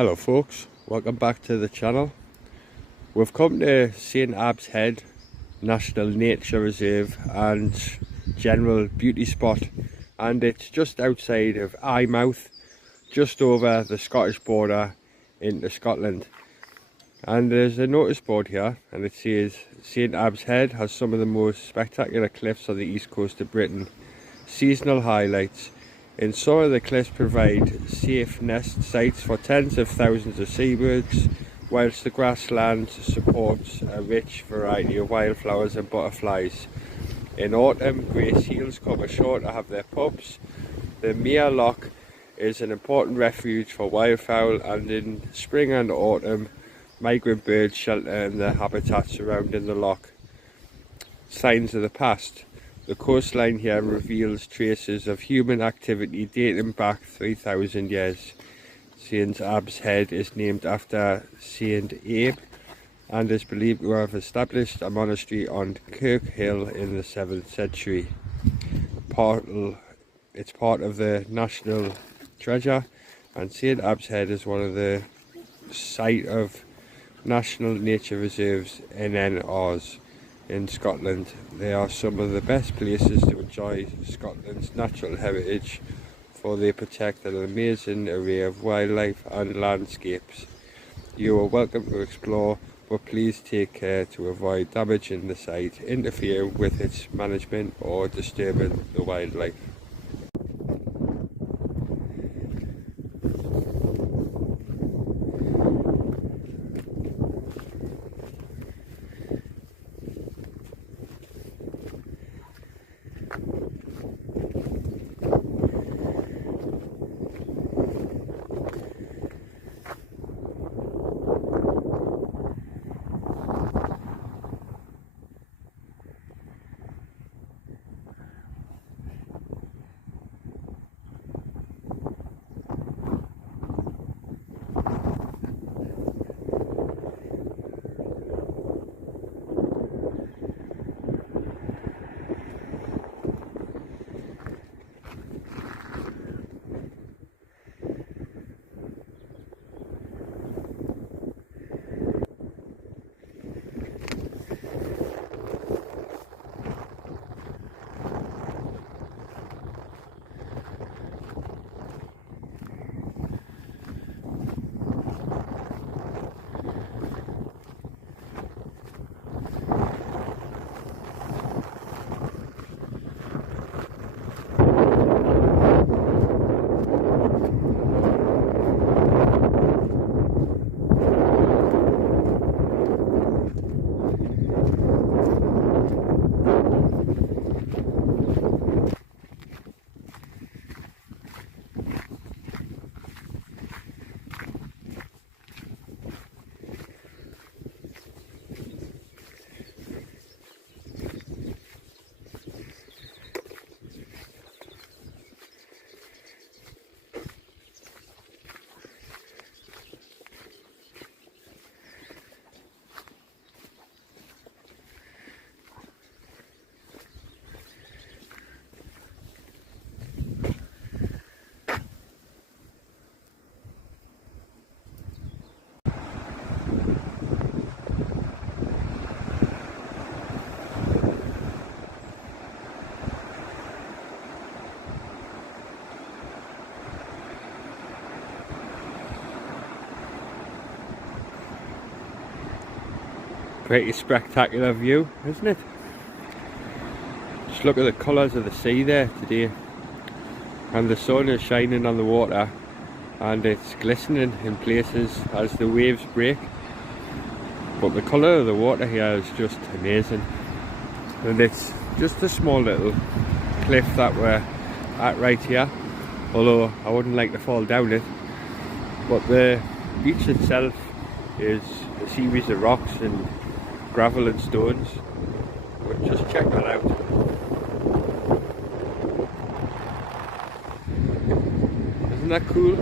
Hello folks, welcome back to the channel. We've come to St. Abbs Head National Nature Reserve and general beauty spot, and it's just outside of Eyemouth, just over the Scottish border into Scotland. And there's a notice board here and it says St. Abbs Head has some of the most spectacular cliffs on the east coast of Britain. Seasonal highlights. In some of the cliffs provide safe nest sites for tens of thousands of seabirds, whilst the grassland supports a rich variety of wildflowers and butterflies. In autumn, grey seals come ashore to have their pups. The Mere Loch is an important refuge for wildfowl, and in spring and autumn, migrant birds shelter in the habitats surrounding the loch. Signs of the past. The coastline here reveals traces of human activity dating back 3,000 years. St. Abbs Head is named after St. Abe and is believed to have established a monastery on Kirk Hill in the 7th century. It's part of the National Treasure, and St. Abbs Head is one of the site of National Nature Reserves NNRs. In Scotland. They are some of the best places to enjoy Scotland's natural heritage, for they protect an amazing array of wildlife and landscapes. You are welcome to explore, but please take care to avoid damaging the site, interfering with its management or disturbing the wildlife. Pretty spectacular view, isn't it? Just look at the colours of the sea there today, and the sun is shining on the water and it's glistening in places as the waves break, but the colour of the water here is just amazing. And it's just a small little cliff that we're at right here, although I wouldn't like to fall down it. But the beach itself is a series of rocks and gravel and stones. But just check that out. Isn't that cool?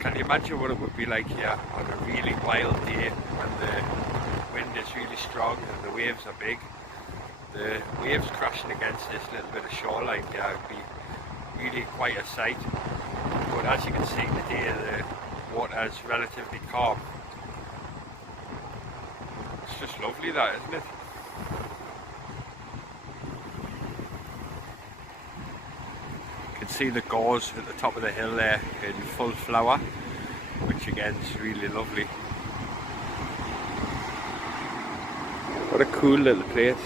Can you imagine what it would be like here on a really wild day when the wind is really strong and the waves are big? The waves crashing against this little bit of shoreline here would be really quite a sight. But as you can see today, the water is relatively calm. It's just lovely, that, isn't it? You can see the gorse at the top of the hill there in full flower, which again is really lovely. What a cool little place.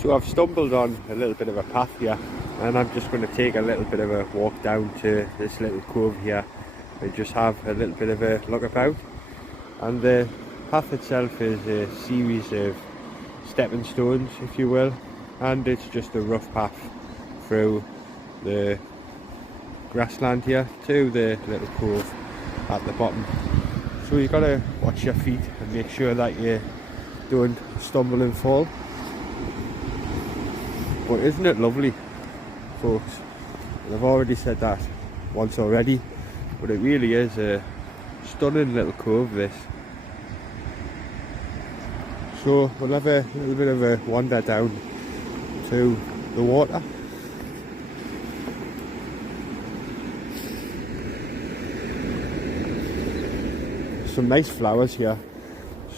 So I've stumbled on a little bit of a path here, and I'm just going to take a little bit of a walk down to this little cove here and just have a little bit of a look about. And the path itself is a series of stepping stones, if you will, and it's just a rough path through the grassland here to the little cove at the bottom. So you've got to watch your feet and make sure that you don't stumble and fall. But isn't it lovely, folks? And I've already said that once already, but it really is a stunning little cove, this. So we'll have a little bit of a wander down to the water. Some nice flowers here,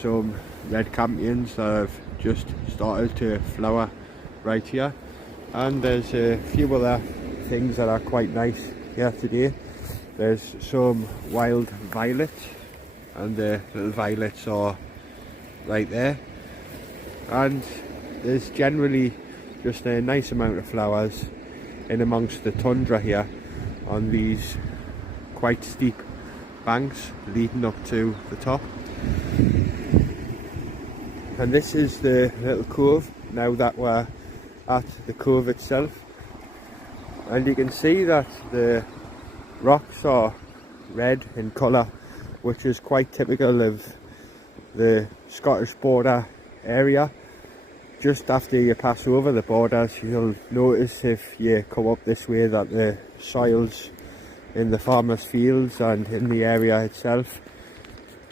some red campions that have just started to flower right here, and there's a few other things that are quite nice here today. There's some wild violets, and the little violets are right there, and there's generally just a nice amount of flowers in amongst the tundra here on these quite steep banks leading up to the top. And this is the little cove now that we're at the cove itself, and you can see that the rocks are red in colour, which is quite typical of the Scottish border area. Just after you pass over the borders, you'll notice if you come up this way that the soils in the farmers' fields and in the area itself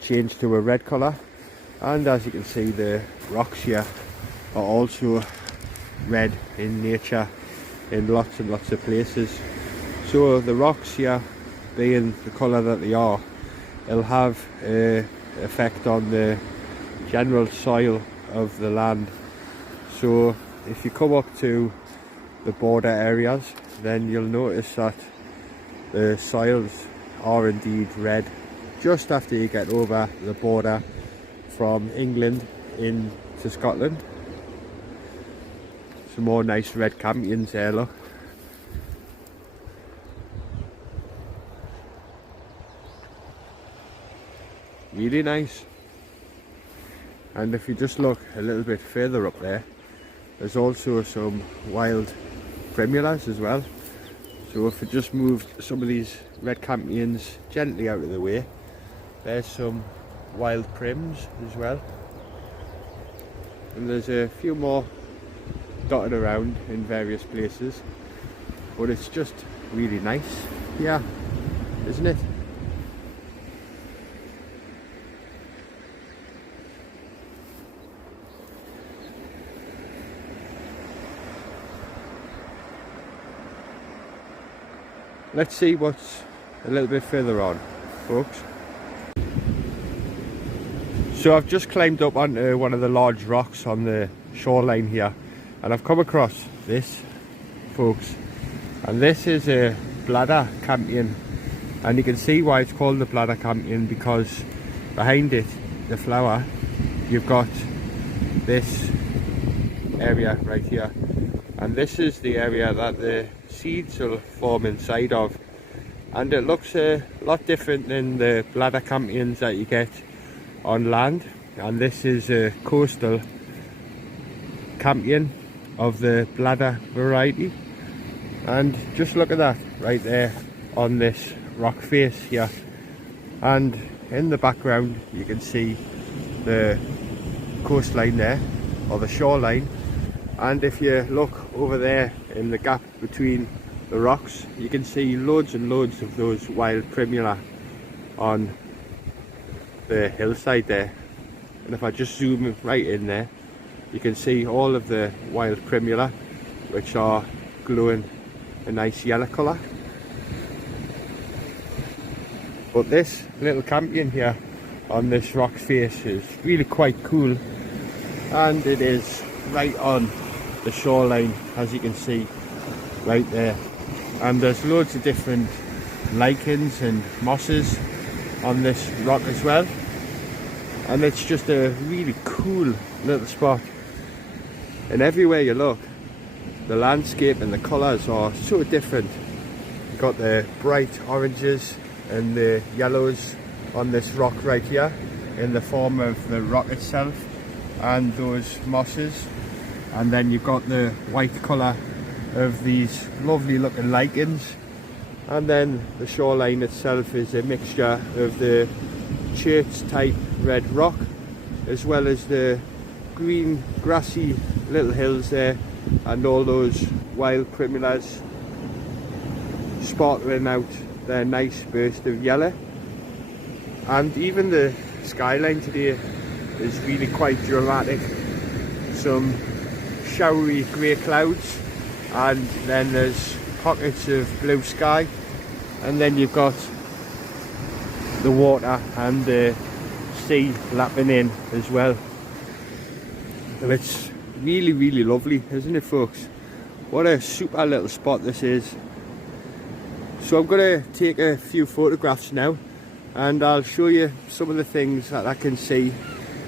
change to a red colour, and as you can see, the rocks here are also red in nature in lots and lots of places. So the rocks here, being the colour that they are, it'll have an effect on the general soil of the land. So if you come up to the border areas, then you'll notice that the soils are indeed red just after you get over the border from England into Scotland. Some more nice red campions there, look. Really nice. And if you just look a little bit further up there, there's also some wild primulas as well. So if we just moved some of these red campions gently out of the way, there's some wild prims as well. And there's a few more dotted around in various places, but it's just really nice, yeah, isn't it? Let's see what's a little bit further on, folks. So I've just climbed up onto one of the large rocks on the shoreline here, and I've come across this, folks, and this is a bladder campion, and you can see why it's called the bladder campion, because behind it, the flower, you've got this area right here, and this is the area that the seeds will form inside of, and it looks a lot different than the bladder campions that you get on land. And this is a coastal campion of the bladder variety, and just look at that right there on this rock face here, and in the background you can see the coastline there, or the shoreline, and if you look over there in the gap between the rocks, you can see loads and loads of those wild primula on the hillside there. And if I just zoom right in there, you can see all of the wild primula, which are glowing a nice yellow colour. But this little campion here on this rock face is really quite cool, and it is right on the shoreline, as you can see right there. And there's loads of different lichens and mosses on this rock as well, and it's just a really cool little spot. And everywhere you look, the landscape and the colours are so different. You've got the bright oranges and the yellows on this rock right here in the form of the rock itself and those mosses, and then you've got the white colour of these lovely looking lichens, and then the shoreline itself is a mixture of the church type red rock as well as the green grassy little hills there, and all those wild primulas sparkling out their nice burst of yellow. And even the skyline today is really quite dramatic. Some showery grey clouds, and then there's pockets of blue sky, and then you've got the water and the sea lapping in as well. And it's really lovely, isn't it, folks? What a super little spot this is. So I'm going to take a few photographs now, and I'll show you some of the things that I can see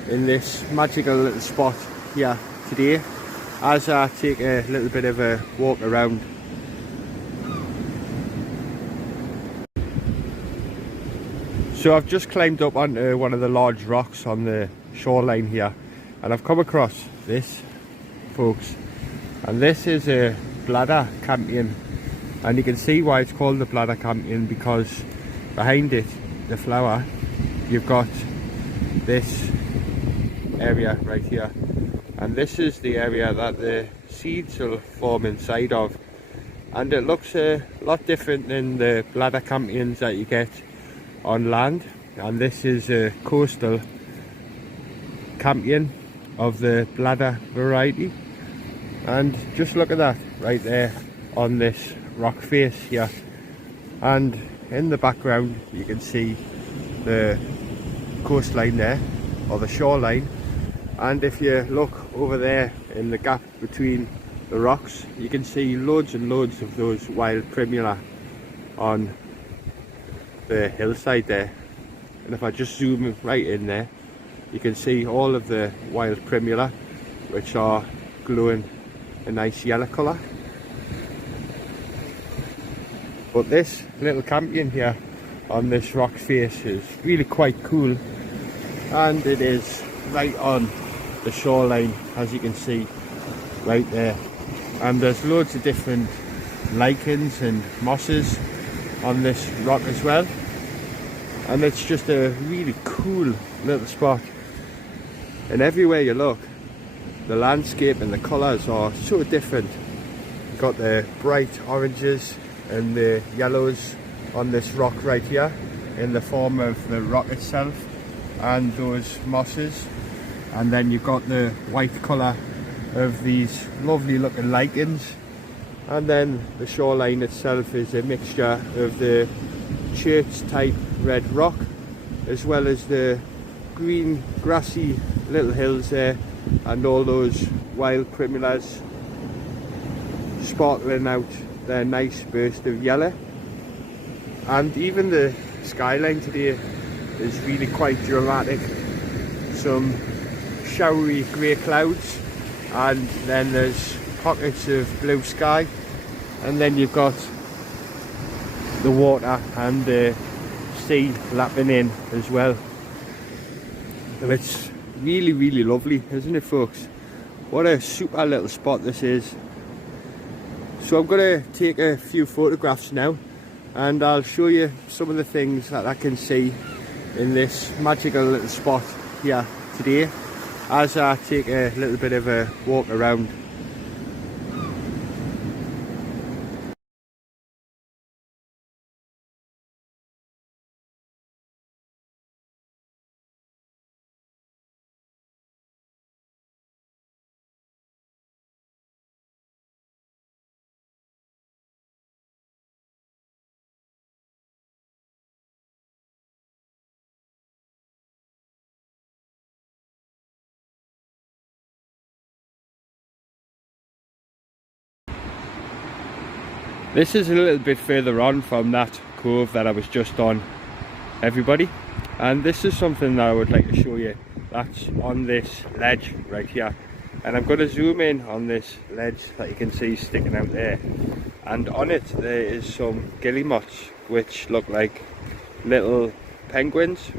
in this magical little spot here today as I take a little bit of a walk around. So I've just climbed up onto one of the large rocks on the shoreline here, and I've come across this, folks, and this is a bladder campion, and you can see why it's called the bladder campion, because behind it, the flower, you've got this area right here, and this is the area that the seeds will form inside of, and it looks a lot different than the bladder campions that you get on land. And this is a coastal campion of the bladder variety, and just look at that right there on this rock face here, and in the background you can see the coastline there, or the shoreline, and if you look over there in the gap between the rocks, you can see loads and loads of those wild primula on the hillside there. And if I just zoom right in there, you can see all of the wild primula, which are glowing a nice yellow colour. But this little campion here on this rock face is really quite cool, and it is right on the shoreline, as you can see right there. And there's loads of different lichens and mosses on this rock as well, and it's just a really cool little spot. And everywhere you look, the landscape and the colours are so different. You've got the bright oranges and the yellows on this rock right here in the form of the rock itself and those mosses, and then you've got the white colour of these lovely looking lichens, and then the shoreline itself is a mixture of the church type red rock as well as the green grassy little hills there, and all those wild primulas sparkling out their nice burst of yellow. And even the skyline today is really quite dramatic. Some showery grey clouds, and then there's pockets of blue sky, and then you've got the water and the sea lapping in as well. And it's really lovely, isn't it, folks? What a super little spot this is. So I'm going to take a few photographs now, and I'll show you some of the things that I can see in this magical little spot here today as I take a little bit of a walk around. This is a little bit further on from that cove that I was just on, everybody, and this is something that I would like to show you. That's on this ledge right here, and I'm going to zoom in on this ledge that you can see sticking out there, and on it there is some guillemots which look like little penguins,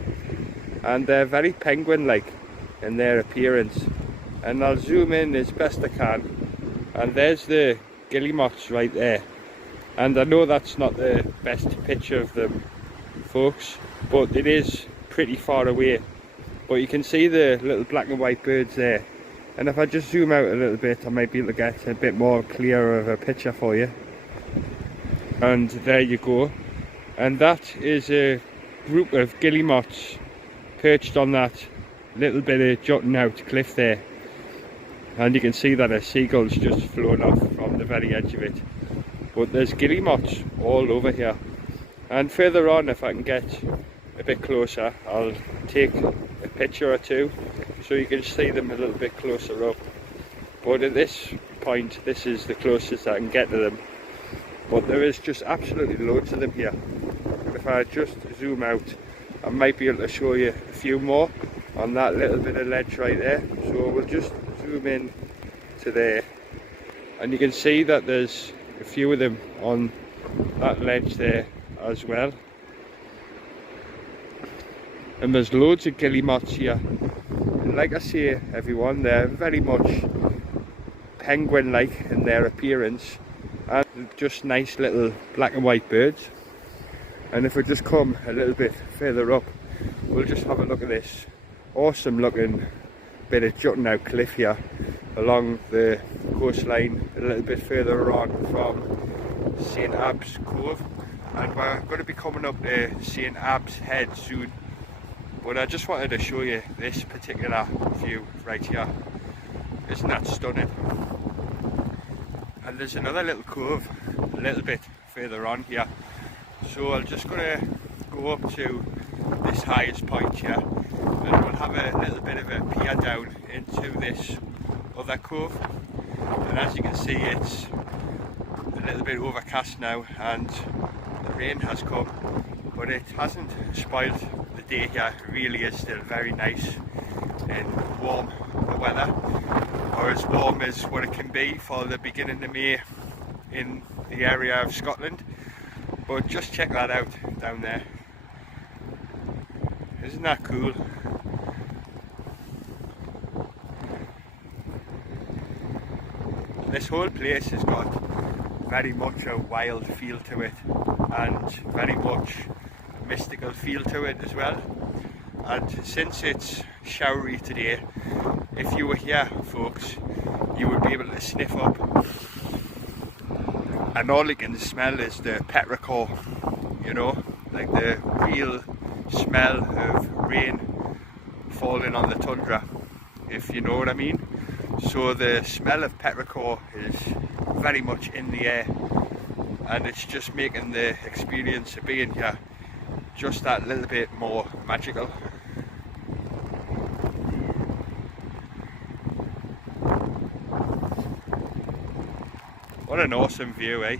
and they're very penguin like in their appearance. And I'll zoom in as best I can, and there's the guillemots right there. And I know that's not the best picture of them, folks, but it is pretty far away. But you can see the little black and white birds there. And if I just zoom out a little bit, I might be able to get a bit more clearer of a picture for you. And there you go. And that is a group of guillemots perched on that little bit of jutting out cliff there. And you can see that a seagull's just flown off from the very edge of it. But there's guillemots all over here. And further on, if I can get a bit closer, I'll take a picture or two so you can see them a little bit closer up. But at this point, this is the closest I can get to them. But there is just absolutely loads of them here. And if I just zoom out, I might be able to show you a few more on that little bit of ledge right there. So we'll just zoom in to there, and you can see that there's a few of them on that ledge there as well. And there's loads of guillemots here. And like I say, everyone, they're very much penguin-like in their appearance, and just nice little black and white birds. And if we just come a little bit further up, we'll just have a look at this awesome looking bit of jutting out cliff here along the coastline, a little bit further on from St. Abbs Cove. And we're going to be coming up to St. Abbs Head soon. But I just wanted to show you this particular view right here. Isn't that stunning? And there's another little cove a little bit further on here. So I'm just going to go up to this highest point here, and we'll have a little bit of a peer down into this other cove. And as you can see, it's a little bit overcast now and the rain has come, but it hasn't spoiled the day here. It really is still very nice and warm, the weather, or as warm as what it can be for the beginning of May in the area of Scotland. But just check that out down there. Isn't that cool? This whole place has got very much a wild feel to it, and very much a mystical feel to it as well. And since it's showery today, if you were here, folks, you would be able to sniff up, and all you can smell is the petrichor, you know, like the real smell of rain falling on the tundra, if you know what I mean. So the smell of petrichor is very much in the air, and it's just making the experience of being here just that little bit more magical. What an awesome view, eh?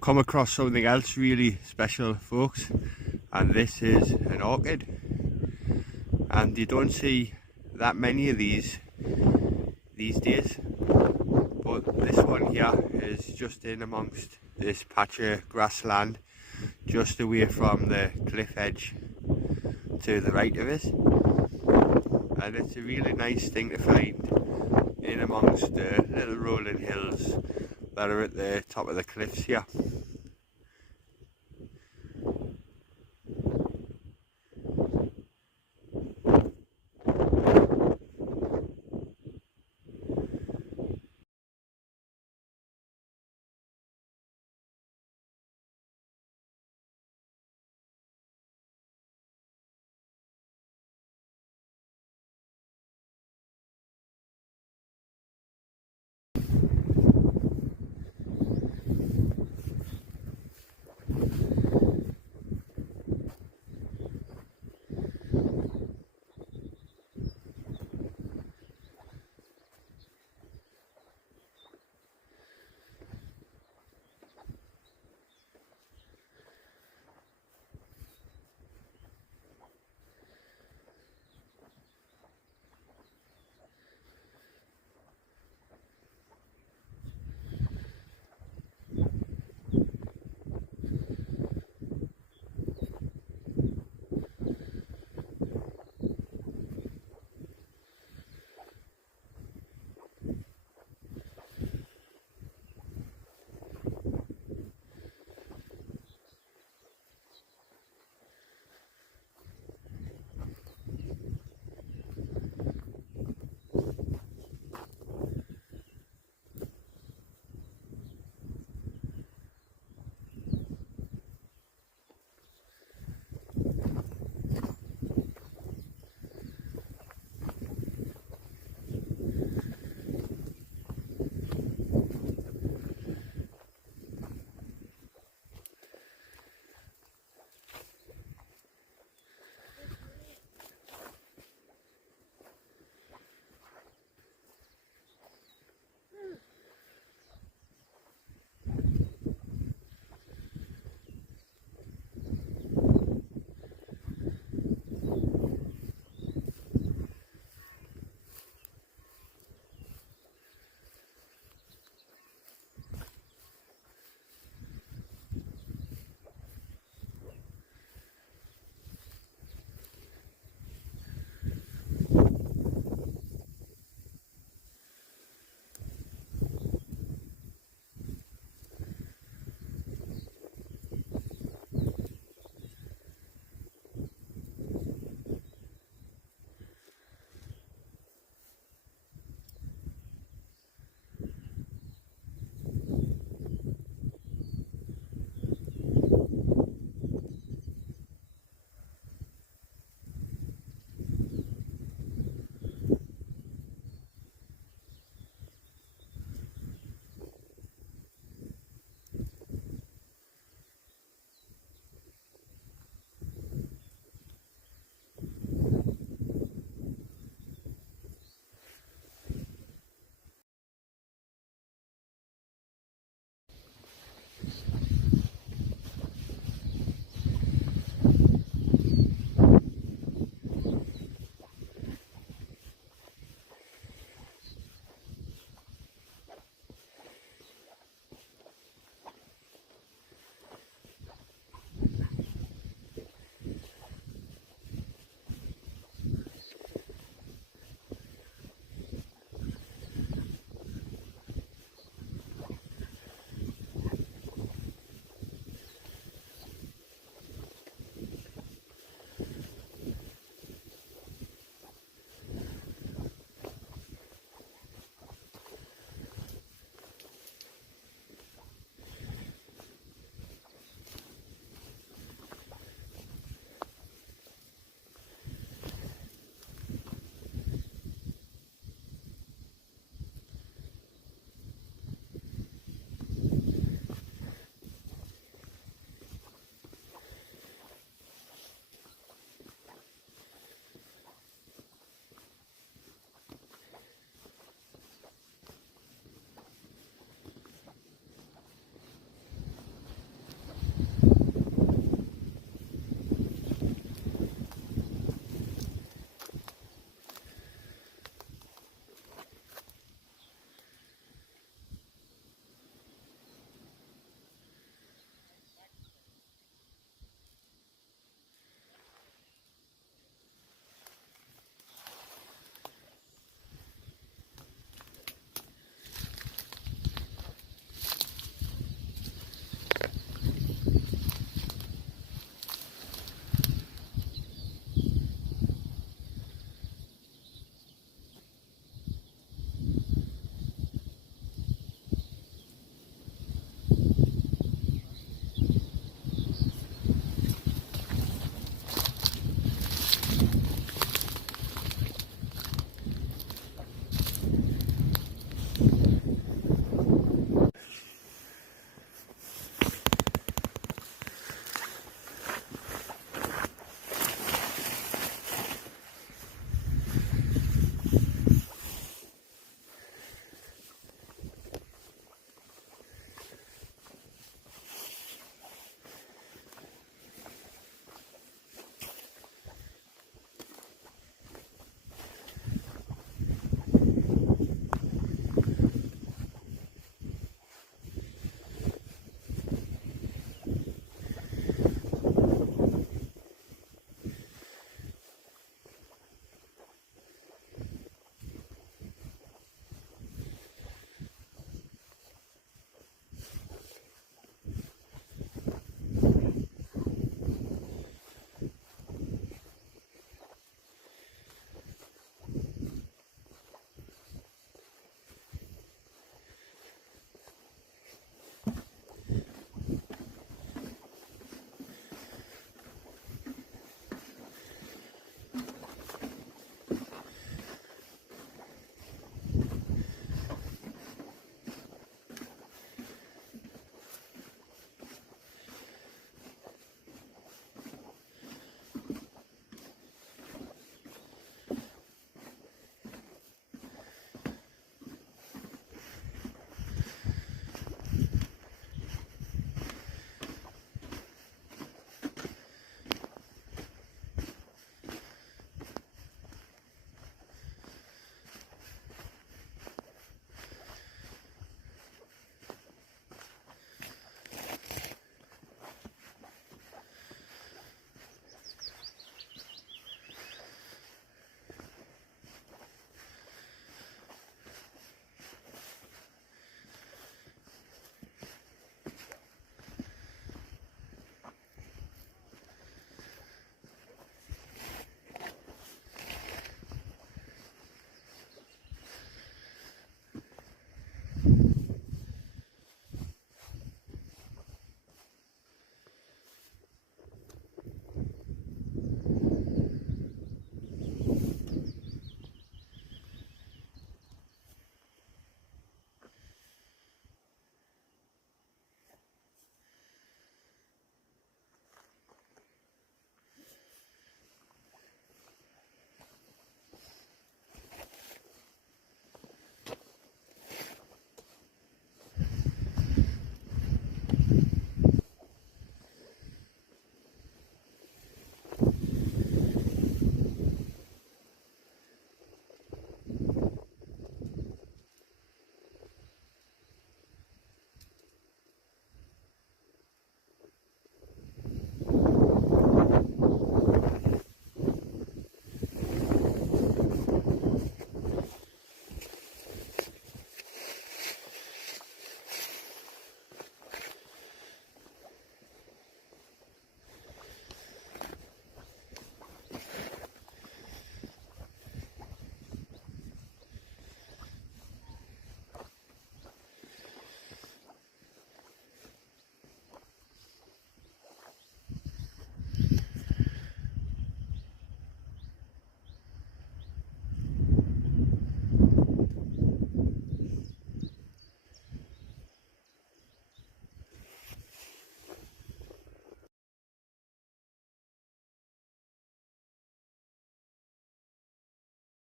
Come across something else really special, folks, and this is an orchid, and you don't see that many of these days, but this one here is just in amongst this patch of grassland just away from the cliff edge to the right of it, and it's a really nice thing to find in amongst the little rolling hills that are at the top of the cliffs here.